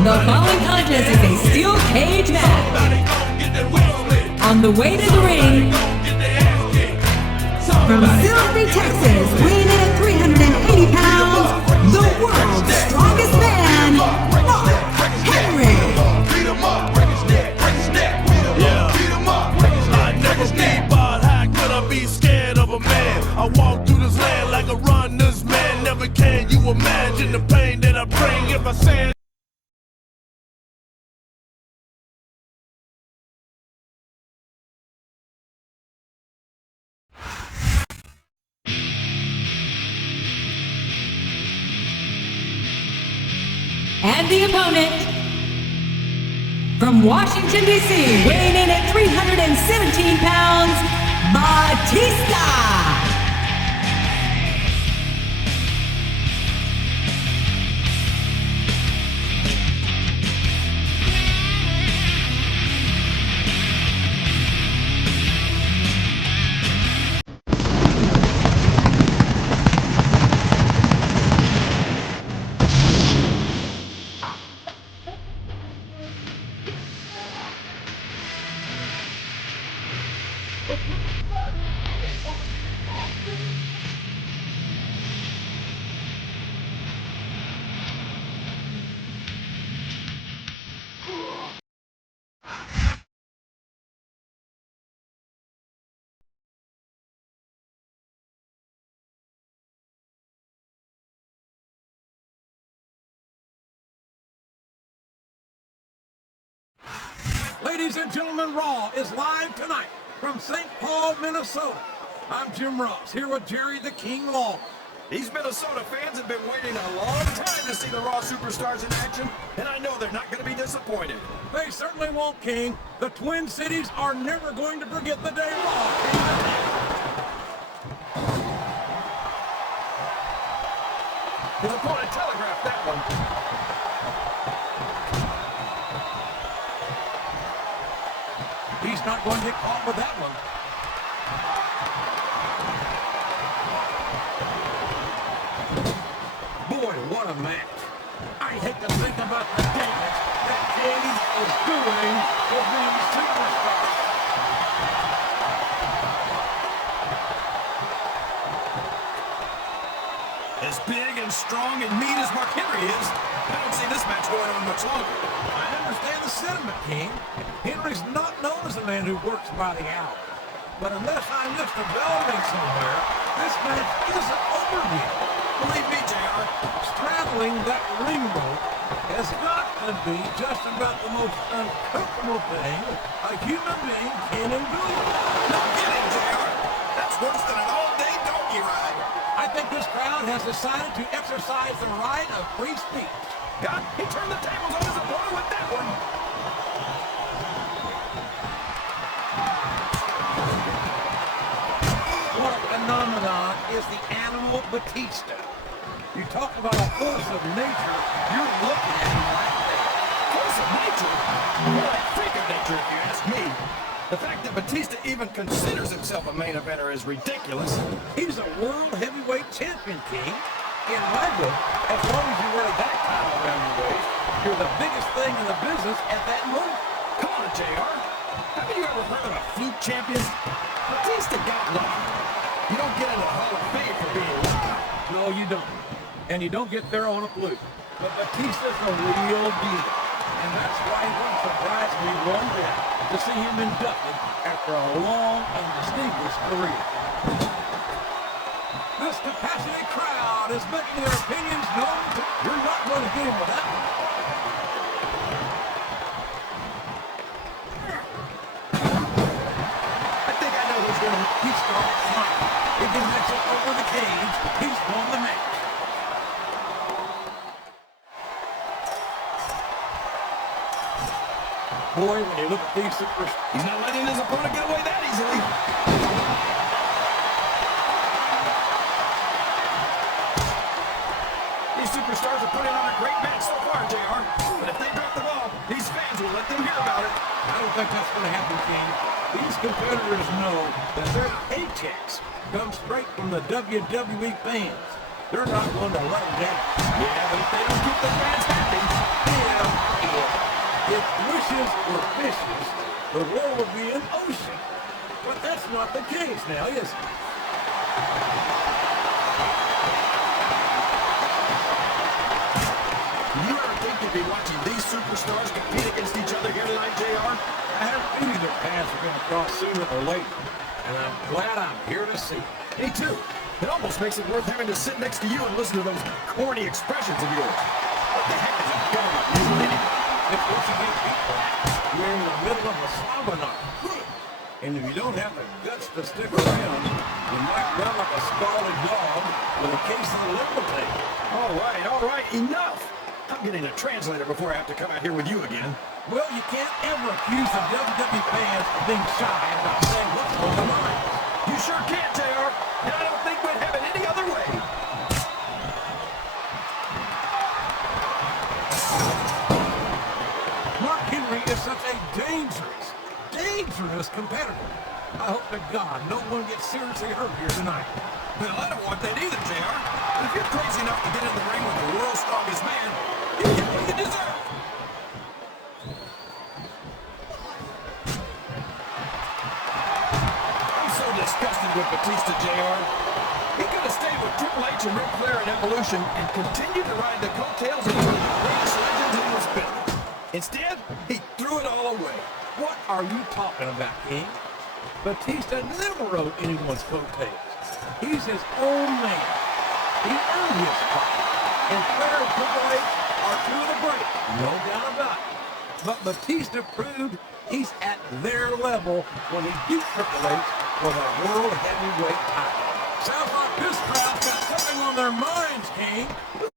The following contest is a steel cage match. On the way to the ring, from Silsbee, Texas, weighing in at 380 pounds, the world's strongest man, Mark Henry. I never be bald, how could I be scared of a man? I walk through this land like a runner's man. Never can you imagine the pain that I bring if I say. And the opponent, from Washington, D.C., weighing in at 317 pounds, Batista. Ladies and gentlemen, Raw is live tonight from St. Paul, Minnesota. I'm Jim Ross, here with Jerry the King Long. These Minnesota fans have been waiting a long time to see the Raw superstars in action, and I know they're not going to be disappointed. They certainly won't, King. The Twin Cities are never going to forget the day Raw came to town. His opponent telegraphed that one. He's not going to get caught with that one. Boy, what a match. I hate to think about the damage that Cage is doing for these superstars. As big and strong and mean as Mark Henry is, I don't see this match going on much longer. I understand the sentiment, King. Henry's not known as a man who works by the hour. But unless I missed a building somewhere, this match isn't over yet. Believe me, JR. Straddling that ring rope has got to be just about the most uncomfortable thing a human being can endure. No kidding, JR. That's worse than an all-day donkey ride. I think this crowd has decided to exercise the right of free speech. God, he turned the tables on his opponent with that one. What a phenomenon is the animal Batista. You talk about a force of nature, you're looking at him right there. Force of nature? More like freak of nature, if you ask me. The fact that Batista even considers himself a main eventer is ridiculous. He's a world heavyweight champion, King. In my book, as long as you wear that title around your waist, you're the biggest thing in the business at that moment. Come on, JR. Haven't you ever heard of a fluke champion? Batista got lucky. You don't get into the Hall of Fame for being lucky. No, you don't. And you don't get there on a fluke. But Batista's a real deal. And that's why it won't surprise me one bit to see him inducted after a long and distinguished career. This capacity crowd is making their opinions known. You're not going to get him with that one. I think I know who's going to... He starts smiling. If he makes it over the cage, he's won the match. Boy, when you look at these superstars, He's not letting his opponent get away that easily. These superstars are putting on a great match so far, JR. But if they drop the ball, these fans will let them hear about it. I don't think that's going to happen, King. These competitors know that their paychecks come straight from the WWE fans. They're not going to let down. Yeah, but if they don't keep the fans happy, If wishes were fishes, the world would be an ocean. But that's not the case now, is it? you ever think you'd be watching these superstars compete against each other here tonight, JR? I have a feeling their paths are going to cross sooner or later, and I'm glad I'm here to see it. Me too. It almost makes it worth having to sit next to you and listen to those corny expressions of yours. What the heck is a government you anyway? It's what you get people. You're in the middle of a seminar. And if you don't have the guts to stick around, you might run like a scalded dog with a case of the liver tape. All right, enough! I'm getting a translator before I have to come out here with you again. Well, you can't ever accuse the WWE fans of being shy about saying what's on their minds. You sure can, JR, and I don't think we'd have it any other way. Mark Henry is such a dangerous competitor. I hope to God no one gets seriously hurt here tonight. Well, I don't want that either, JR. But if you're crazy enough to get in the ring with the world's strongest man, you get what you deserve. I'm so disgusted with Batista, JR. He could have stayed with Triple H and Ric Flair in Evolution and continued to ride the coattails of one of the greatest legends in this business. Instead, he threw it all away. What are you talking about, King? Batista never rode anyone's coattails. He's his own man. He earned his spot. And Flair and Triple H are two of the greats, no doubt about it. But Batista proved he's at their level when he beat Triple H for the World Heavyweight title. Sounds like this crowd's got something on their minds, King. Who